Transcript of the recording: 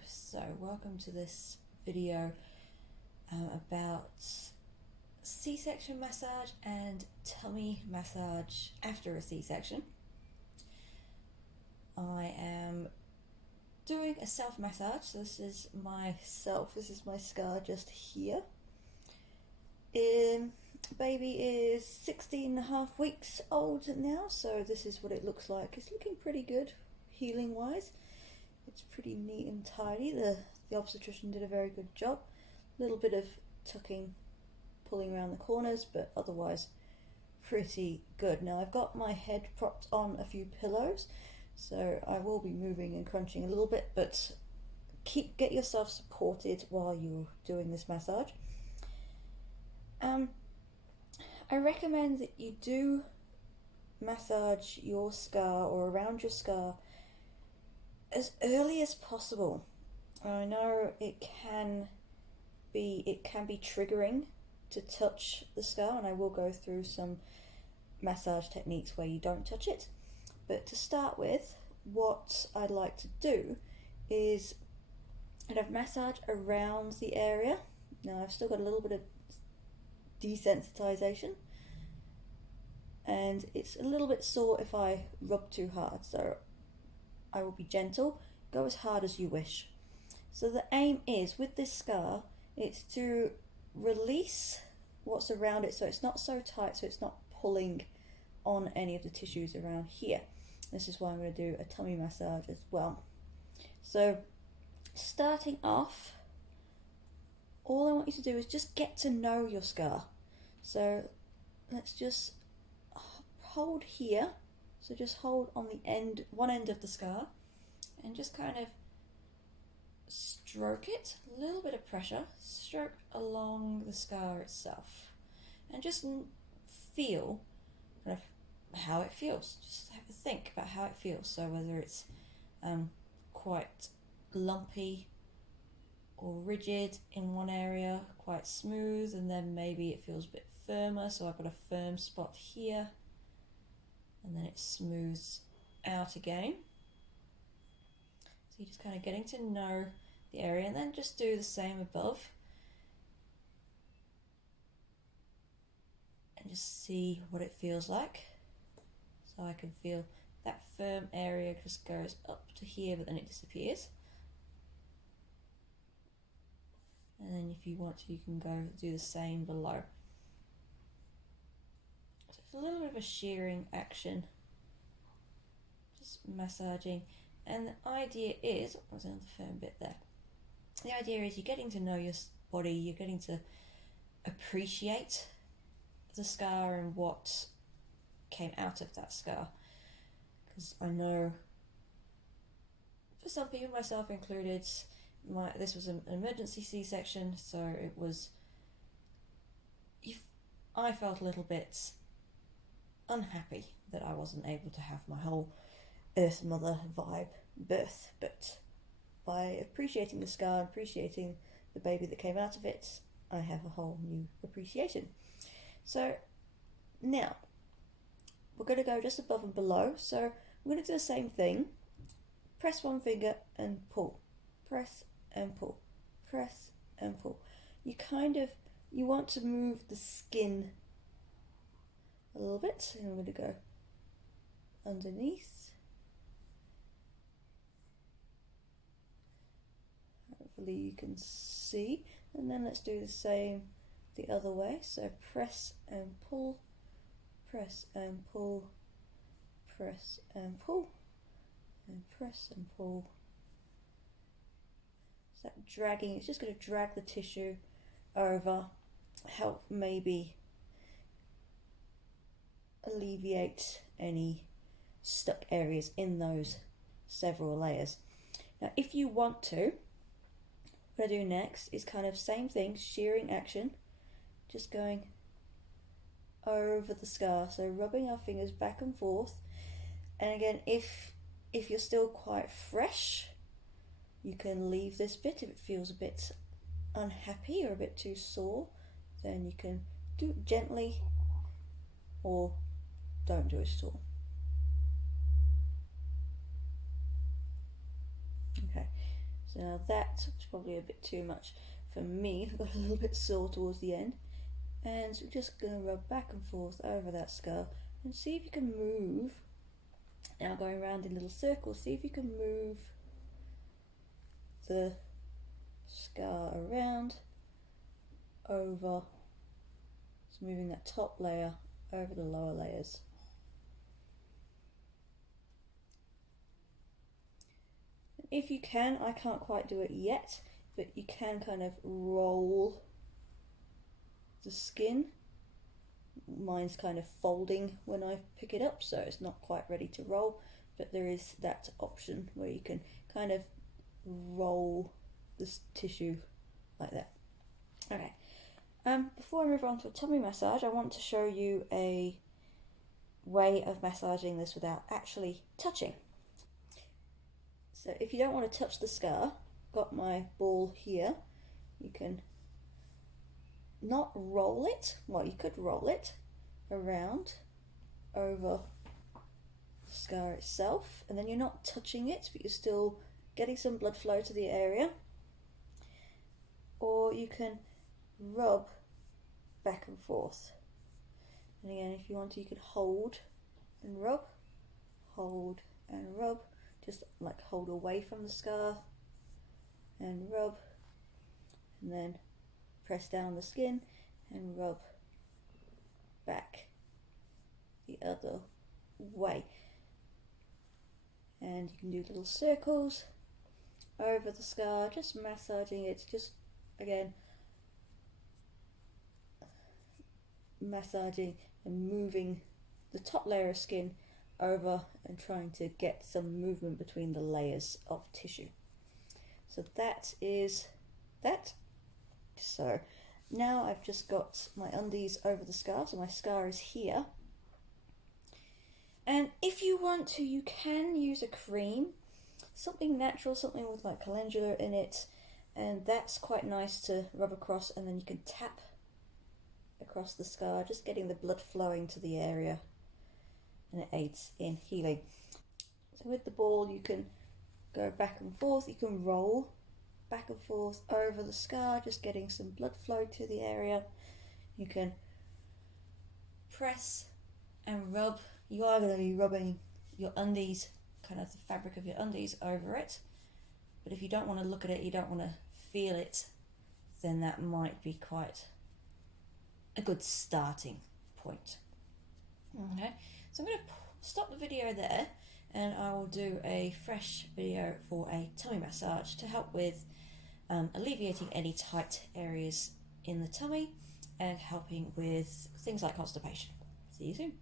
So welcome to this video about C-section massage and tummy massage after a C-section. I am doing a self massage. So this is my scar just here. Baby is 16 and a half weeks old now, so this is what it looks like. It's looking pretty good healing wise. It's pretty neat and tidy. The obstetrician did a very good job. A little bit of tucking, pulling around the corners, but otherwise pretty good. Now I've got my head propped on a few pillows, so I will be moving and crunching a little bit, but get yourself supported while you're doing this massage. I recommend that you do massage your scar or around your scar as early as possible. I know it can be triggering to touch the scar, and I will go through some massage techniques where you don't touch it. But to start with, what I'd like to do is kind of massage around the area. Now I've still got a little bit of desensitization, and it's a little bit sore if I rub too hard, so I will be gentle. Go as hard as you wish. So the aim is, with this scar, it's to release what's around it so it's not so tight, so it's not pulling on any of the tissues around here. This is why I'm going to do a tummy massage as well. So starting off, all I want you to do is just get to know your scar. So let's just hold here. So just hold on the end, one end of the scar, and just kind of stroke it, a little bit of pressure, stroke along the scar itself, and just feel kind of how it feels. Just have a think about how it feels. So whether it's quite lumpy or rigid in one area, quite smooth, and then maybe it feels a bit firmer, so I've got a firm spot here, and then it smooths out again. So you're just kind of getting to know the area, and then just do the same above, and just see what it feels like. So I can feel that firm area just goes up to here, but then it disappears. And then if you want to, you can go do the same below. So it's a little bit of a shearing action, just massaging. And the idea is, there's another firm bit there. The idea is you're getting to know your body, you're getting to appreciate the scar and what came out of that scar. Because I know for some people, myself included, this was an emergency C-section, so it was, I felt a little bit unhappy that I wasn't able to have my whole Earth Mother vibe birth, but by appreciating the scar, appreciating the baby that came out of it, I have a whole new appreciation. So now we're going to go just above and below. So we're going to do the same thing. Press one finger and pull. Press and pull. Press and pull. You want to move the skin a little bit, and I'm going to go underneath. Hopefully you can see, and then let's do the same the other way. So press and pull, press and pull, press and pull, and press and pull. So that dragging, it's just going to drag the tissue over, help maybe alleviate any stuck areas in those several layers. Now if you want to, what I do next is kind of same thing, shearing action, just going over the scar, so rubbing our fingers back and forth. And again, if you're still quite fresh, you can leave this bit. If it feels a bit unhappy or a bit too sore, then you can do it gently or don't do it at all. Okay, So now that was probably a bit too much for me. I got a little bit sore towards the end. And so we're just going to rub back and forth over that scar and see if you can move. Now going around in little circles, see if you can move the scar around over, so moving that top layer over the lower layers. If you can, I can't quite do it yet, but you can kind of roll the skin. Mine's kind of folding when I pick it up, so it's not quite ready to roll, but there is that option where you can kind of roll this tissue like that. Okay, before I move on to a tummy massage, I want to show you a way of massaging this without actually touching. So if you don't want to touch the scar, got my ball here, you can not roll it, well you could roll it around over the scar itself, and then you're not touching it but you're still getting some blood flow to the area. Or you can rub back and forth, and again if you want to you can hold and rub, just like hold away from the scar and rub, and then press down on the skin and rub back the other way. And you can do little circles over the scar, just massaging it, just again massaging and moving the top layer of skin over and trying to get some movement between the layers of tissue. So that is that. So now I've just got my undies over the scar, so my scar is here. And if you want to, you can use a cream, something natural, something with like calendula in it, and that's quite nice to rub across, and then you can tap across the scar, just getting the blood flowing to the area, and it aids in healing. So with the ball you can go back and forth, you can roll back and forth over the scar, just getting some blood flow to the area. You can press and rub. You are going to be rubbing your undies, kind of the fabric of your undies over it, but if you don't want to look at it, you don't want to feel it, then that might be quite a good starting point. Okay, so I'm going to stop the video there, and I will do a fresh video for a tummy massage to help with alleviating any tight areas in the tummy and helping with things like constipation. See you soon.